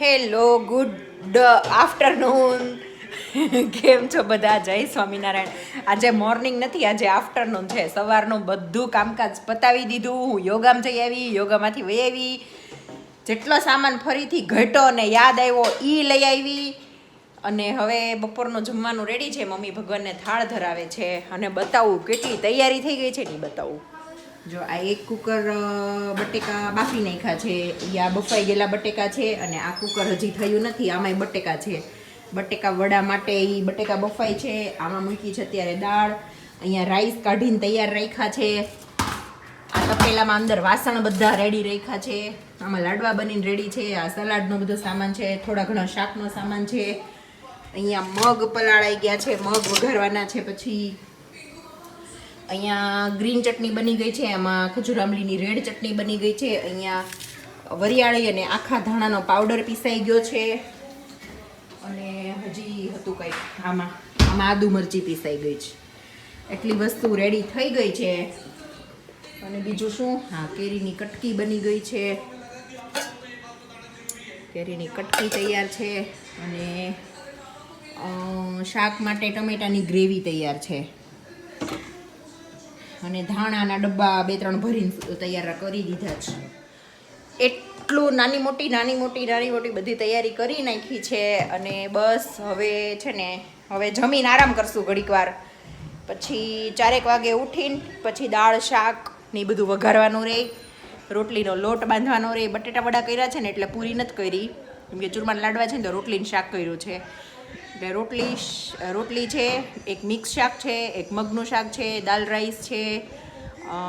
Hello good afternoon. કેમ છો બધા? જય સ્વામિનારાયણ. આજે મોર્નિંગ નથી, આજે આફ્ટરનૂન છે. સવારનું બધું કામકાજ પતાવી દીધું. હું યોગામાં જઈ આવી, યોગામાંથી વહી આવી. જેટલો સામાન ફરીથી ઘટ્યો અને યાદ આવ્યો એ લઈ આવી. અને હવે બપોરનું જમવાનું રેડી છે. મમ્મી ભગવાનને થાળ ધરાવે છે અને બતાવું કેટલી તૈયારી થઈ ગઈ છે ને બતાવું. જો આ એક કુકર બટેકા બાફી નાખ્યા છે, આ બફાઈ ગયેલા બટેકા છે. અને આ કુકર હજી થયું નથી, આમાંય બટેકા છે. બટેકા વડા માટે એ બટેકા બફાય છે. આમાં મૂકી છે અત્યારે દાળ. અહીંયા રાઈસ કાઢીને તૈયાર રાખ્યા છે. આ તપેલામાં અંદર વાસણ બધા રેડી રાખ્યા છે. આમાં લાડવા બનીને રેડી છે. આ સલાડનો બધો સામાન છે, થોડા ઘણા શાકનો સામાન છે. અહીંયા મગ પલાળાઈ ગયા છે, મગ વઘારવાના છે. પછી અહીંયા ગ્રીન ચટણી બની ગઈ છે, એમાં ખજૂર આંબલીની રેડ ચટણી બની ગઈ છે. અહીંયા વરિયાળી અને આખા ધાણાનો પાવડર પીસાઈ ગયો છે. અને હજી હતું કંઈક આમાં આદુ મરચી પીસાઈ ગઈ છે. એટલી વસ્તુ રેડી થઈ ગઈ છે. અને બીજું શું, હા, કેરીની કટકી બની ગઈ છે. કેરીની કટકી તૈયાર છે. અને શાક માટે ટમેટાની ગ્રેવી તૈયાર છે. અને ધાણાના ડબ્બા 2-3 ભરીને તૈયાર કરી દીધા છે. એટલું નાની મોટી બધી તૈયારી કરી નાખી છે. અને બસ હવે છે ને, હવે જમીને આરામ કરશું ઘડીક વાર. પછી 4 વાગે ઉઠીને પછી દાળ શાક ને બધું વઘારવાનું રહે. રોટલીનો લોટ બાંધવાનો રહે. બટેટા વડા કર્યા છે ને એટલે પૂરી નથી કરી, કેમ કે ચૂરમાના લાડવા છે ને તો રોટલીનું શાક કર્યું છે. એટલે રોટલી છે, એક મિક્સ શાક છે, એક મગનું શાક છે, દાલ રાઈસ છે,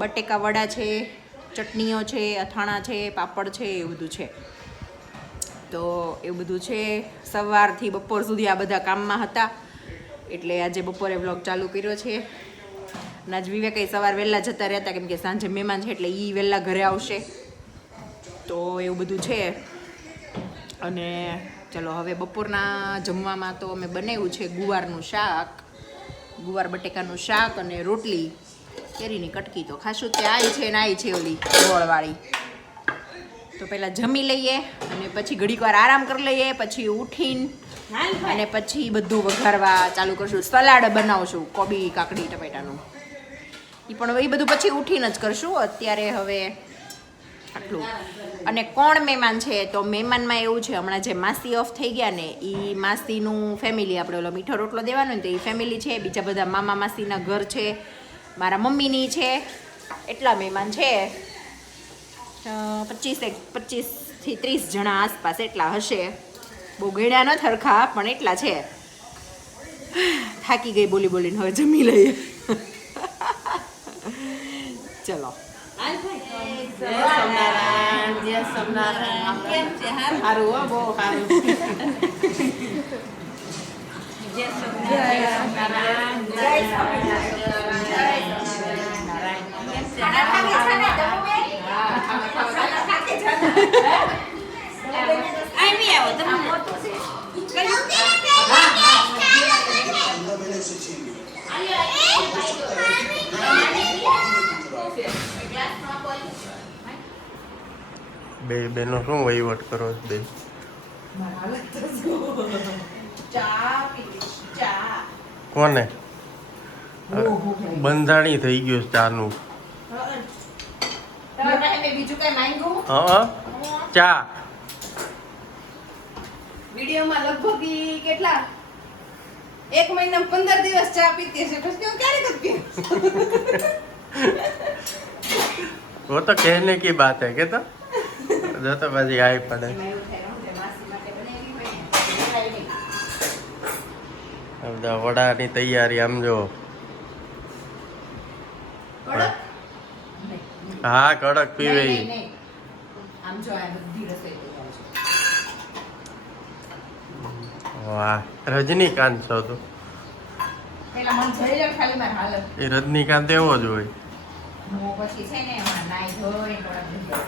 બટેકા વડા છે, ચટણીઓ છે, અથાણા છે, પાપડ છે, એવું બધું છે. તો એવું બધું છે. સવારથી બપોર સુધી આ બધા કામમાં હતા, એટલે આજે બપોરે વ્લોગ ચાલુ કર્યો છે. અને આજ વિવેકઈ સવાર વહેલા જતા રહેતા, કેમ કે સાંજે મહેમાન છે એટલે એ વહેલા ઘરે આવશે. તો એવું બધું છે. અને ચલો હવે બપોરના જમવામાં તો અમે બનાવ્યું છે ગુવારનું શાક, ગુવાર બટેકાનું શાક અને રોટલી. કેરીની કટકી તો ખાશું તે આઈ છે ને આઈ છે ઓલી ગોળવાળી. તો પહેલાં જમી લઈએ અને પછી ઘડીક વાર આરામ કરી લઈએ. પછી ઉઠીને અને પછી બધું વઘારવા ચાલુ કરશું. સલાડ બનાવશું, કોબી કાકડી ટમેટાનું. એ પણ એ બધું પછી ઉઠીને જ કરશું. અત્યારે હવે આટલું. અને કોણ મહેમાન છે, તો મહેમાનમાં એવું છે, હમણાં જે માસી ઓફ થઈ ગયા ને, એ માસીનું ફેમિલી, આપણે ઓલો મીઠો રોટલો દેવાનો ને તો એ ફેમિલી છે. બીજા બધા મામા માસીના ઘર છે, મારા મમ્મીની છે. એટલા મહેમાન છે. 25થી 30 જણા આસપાસ એટલા હશે. બહુ ગળ્યા ન થરખા, પણ એટલા છે. થાકી ગઈ બોલી બોલીને, હવે જમી લઈએ. ચલો. જય સ્વામિનારાયણ. કેમ છે? સારું હો, બહુ સારું. જય સ્વામિનારાયણ. જય સ્વામિનારાયણ. બે બેનો શું વહીવટ કરો બે? કોને બંધાણી થઈ ગયું ચાનું? બીજું કઈ માંગ્યું? હા, ચા. વિડીયોમાં લગભગ કેટલા 1 મહિના 15 દિવસ ચા પીતી હશે. પછી હું ક્યારેક જ પીવું. वो तो कहने की बात है કે તો જો તો પછી આવી પડે. બધા વડાની તૈયારી આમ જો. હા, કડક પીવે. આમ જો આ બધી રસોઈ વાહ, રજનીકાંત છો તો. પેલા મન જોઈ લે ખાલી માર હાલત. એ રજનીકાંત એવો જ હોય. હું પછી છે ને એમાં નાઈ ધોઈ થોડા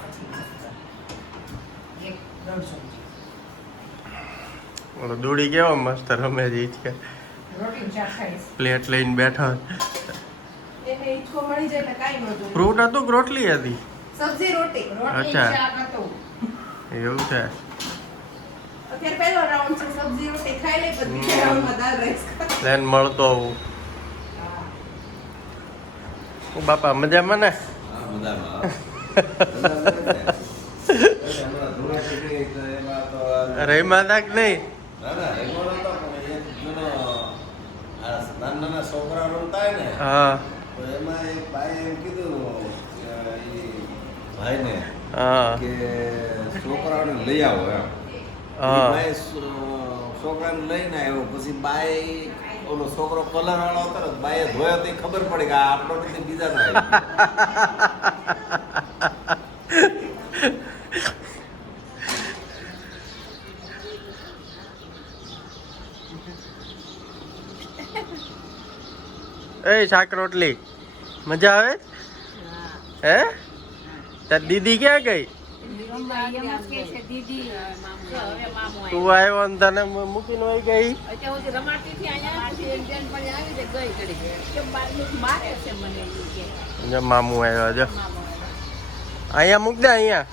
એક દોઢસો ઓલો દોડી કેવો મસ્ત રમે છે. ઈચકે રોટી ચાર ખાઈશ. પ્લેટ લઈને બેઠો. એને ઈચકો મળી જાય એટલે કાઈ નહોતું. ફ્રૂટ હતું કે રોટલી હતી? સબ્જી રોટી. અચ્છા. શાક હતું. એવું છે. અત્યારે પહેલો રાઉન્ડ છે, સબ્જી રોટી ખાઈ લે પછી બીજા રાઉન્ડમાં દાળ રાઈસ ખાય. પ્લેન મળતો હું બાપા મજામાં ને હા, મજામાં. હમણાં ધૂળેટી તો એમાં તો રહીમાં તાક નહીં ના, ના, રેકોર્ડ હતો પણ એક જૂનો આ નાના છોકરા રમતા હોય ને હા તો એમાં એક ભાઈએ એમ કીધું ઈ ભાઈને હા કે છોકરાઓને લઈ આવો એમ. હા. ઈ ભાઈ છોકરાને લઈને આવ્યો પછી બાઈ ઓલો છોકરો કલર વાળો હતો ને બાઈએ ધોયો તો ઈ ખબર પડી કે આ આપણો નથી બીજાનો આવ્યો. એ શાક રોટલી મજા આવે હે તાર દીદી ક્યાં ગઈ તું આવ્યો ને તને મૂકીને વહી ગઈ જો મામું આવ્યો જો અહીંયા મૂક દે અહીંયા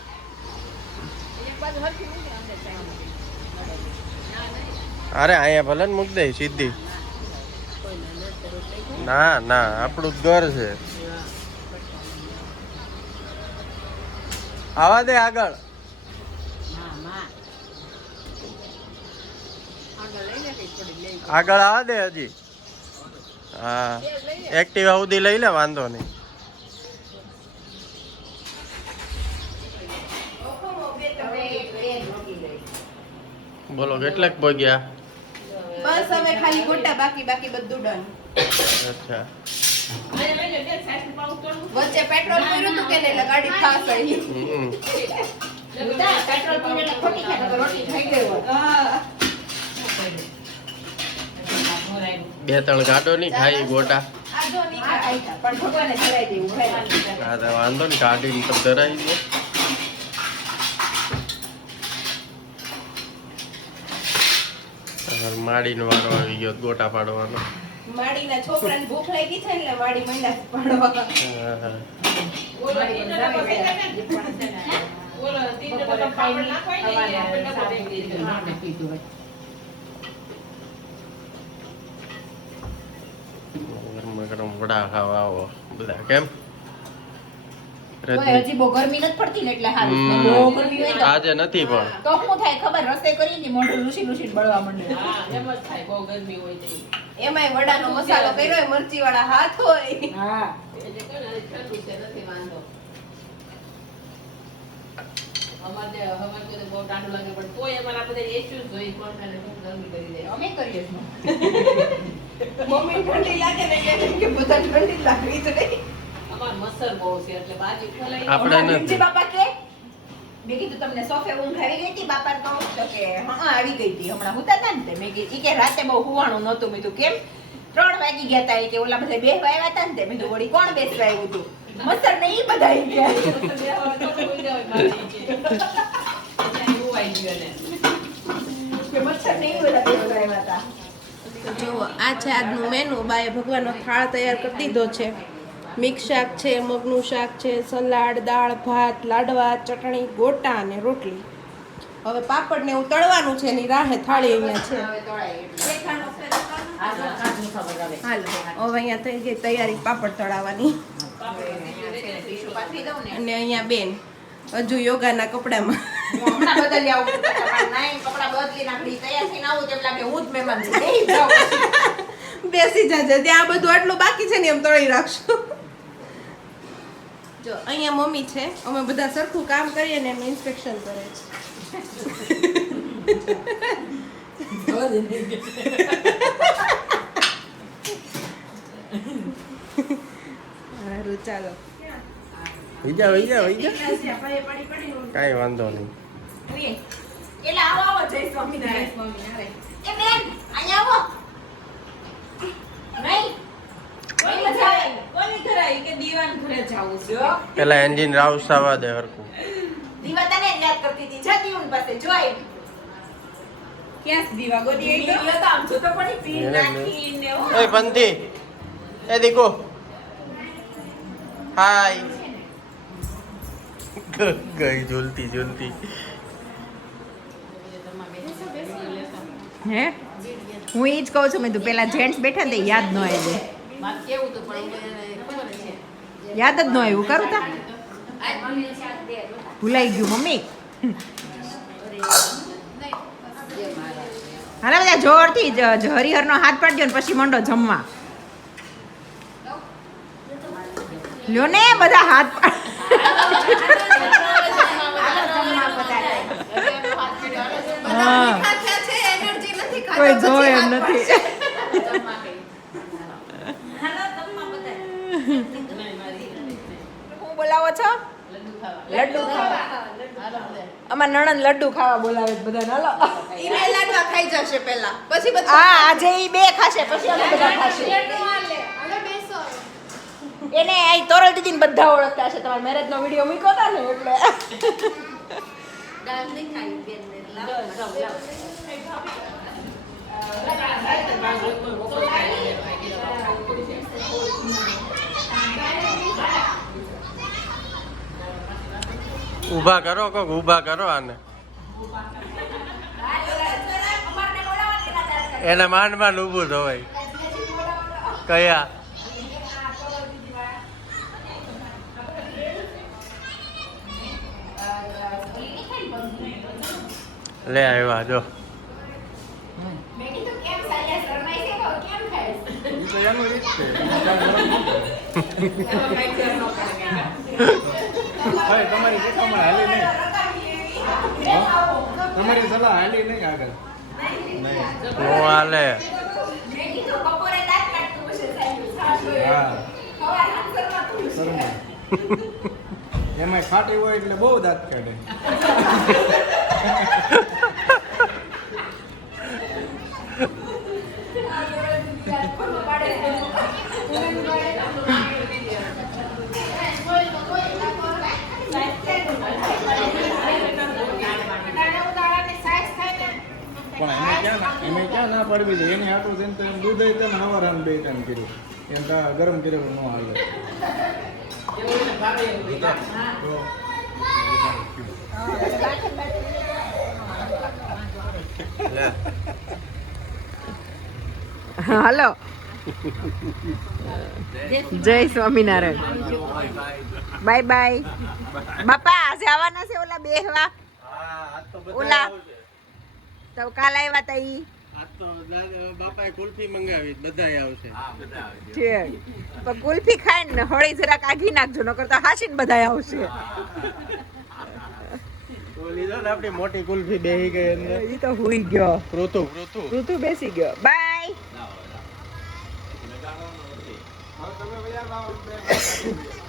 અરે અહીંયા ભલે ને મૂક દે સીધી ના ના આપણું જ ઘર છે આવા દે આગળ આગળ આવા દે હજી હા એક્ટિવા સુધી લઈ લે વાંધો નહીં બોલો કેટલાક પગ્યા બસ હવે ખાલી ગોટા બાકી બધું ડન. અચ્છા વચ્ચે પેટ્રોલ પૂર્યું હતું કે નહીં એટલે ગાડી ફાસ આવી. હમ. પેટ્રોલ પીને ખોટી ખાય તો રોટી થઈ ગઈ હોત. બે ત્રણ ગાડો ની ખાઈ ગોટા આ જો નહીં આ ખાય. ખાઈ પણ ભગવાને ચડાઈ દેવું ખાઈ હા તો વાંધો ને કાઢીને તો ધરાઈ દે માડીનો વારો આવી ગયો ગોટા પાડવાનો માડીના છોકરાને ભૂખ લાગી છે ને એટલે માડી મંડા પાડવા. હા, હા. ગરમા ગરમ વડા ખાવા આવો બધા કેમ તોય હજી બહુ ગરમી નથી પડતી ને એટલે હારું. હમ. બહુ ગરમી હોય તો- આજે નથી પણ તો શું થાય ખબર રસોઈ કરી ને મોઢું લૂસી લૂસીને બળવા માંડે એમાંય વડાનો મસાલો કર્યો હોય મરચી વાળા હાથ હોય. હા અમે કરીએ છીએ. મમ્મી ઠંડી લાગે ને કે બધા ઠંડી લાગવી જ નહીં. આપણે હમણાં નથી ભીમજી બાપા કે મેં કીધું તમને સોફે ઊંઘ આવી ગઈ હતી બાપા તો કે હા આવી ગઈ હતી હમણાં હુતા હતા ને તે મેં કીધું ઈ કે રાતે બહુ હુવાણું નહોતું મેં કીધું કેમ 3 વાગી ગયા હતા ઈ કે ઓલા બધા બેહવા આવ્યા હતા ને તે મેં કીધું વળી કોણ બેસવા આવ્યું હતું મસર ને ઈ બધા ઈ કે કે મચ્છર ને ઈ બધા બેસવા આવ્યા હતા. જુઓ આ છે આજનું મેનુ. બાએ ભગવાનનો થાળ તૈયાર કરી દીધો છે. મિક્સ શાક છે, મગનું શાક છે, સલાડ, દાળ, ભાત, લાડવા, ચટણી, ગોટા અને રોટલી. હવે પાપડ ને એવું તળવાનું છે એની રાહે થાળી અહીંયા છે. હવે તળાય એટલે. હાલો, હાલો હવે અહીંયા થઈ ગઈ તૈયારી પાપડ તળાવવાની. ટીશ્યુ પાથરી દઉં ને અને અહીંયા બેન હજુ યોગાના કપડામાં હમણાં બદલી આવું નાઈ કપડા બદલી નાખી તૈયાર થઈને આવું તેમ લાગે હું જ મહેમાન છું બેહી જાઓ પછી. બેસી જજે ત્યાં આ બધું આટલું બાકી છે ને એમ તળી રાખશું. જો અહીંયા મમ્મી છે, અમે બધા સરખું કામ કરીએ ને એનું ઇન્સ્પેક્શન કરે છે. સારું ચાલો. વઈ જા કાંઈ વાંધો નહીં ઉઈએ. એટલે આવો આવો જય સ્વામિનારાયણ. એ બેન અહીંયા આવો નહીં કોઈ મજા આવે કોની ઘરે આવી કે દીવાન ઘરે જાવું છે? પેલા એન્જિન રાઉસ આવવા દે હરખું દીવા તને જ યાદ કરતી હતી જા દીવન પાસે જોઈ ક્યાં દીવા ગોદી આવી ગયો? તો આમ જોતો પડી પી એને નાખીને એ પંથી એ દીકો હાય ગઈ ઝૂલતી હે હું એ જ કહું છું મેં તું પેલા જેન્ટ્સ બેઠા ને તે યાદ ન આવ્યું યાદ જ ન આવ્યું કરું તા ભૂલાઈ ગયું મમ્મી હાલે બધા જોરથી હરિહરનો હાથ પાડજો ને પછી મંડો જમવા લ્યો ને બધા હાથ કોઈ જોવે એમ નથી હું બોલાવો છો લડ્ડુ ખાવા અમાર નણંદ લડ્ડુ ખાવા બોલાવે છે બધાને હાલો ઈ બે લાડવા ખાઈ જશે પહેલા પછી હા આજે ઈ બે ખાશે પછી અમે બધા ખાશું એને આ તોરલ દીદીને બધા ઓળખતા છે તમારા મેરેજનો વિડીયો મૂક્યો હતા ને એટલે ઊભા કરો કોક ઊભા કરો આને એને માંડ માંડ ઊભું થવાય કયા લે આવ્યા જો તમારી શિખામણ હાલી નહીં તમારી સલાહ હાલી નહીં આગળ હું હાલે હા એમાં ફાટી હોય એટલે બહુ દાંત કાઢે પણ એને ક્યાં ના પડવી છે એની હાટું છે ને તો એમ દૂધ હોય તેને હવારાનું બે ટાઈમ કર્યું એમ ગરમ કર્યું ન હાલે હાલો જય સ્વામિનારાયણ બાય બાય બાપા આજે આવવાના છે ઓલા બેહવા ઓલા તો કાલ આવ્યા તા ઈ બાપાએ કુલ્ફી મંગાવી બધાય આવશે ઠીક પણ કુલ્ફી ખાઈને ને હળી જરાક આઘી નાખજો નકર તો હાસીને બધાય આવશે તો લીધો ને આપણી મોટી કુલ્ફી બેહી ગઈ અંદર ઈ તો હુઈ ગયો ઋતુ ઋતુ બેસી ગયો બાય તમે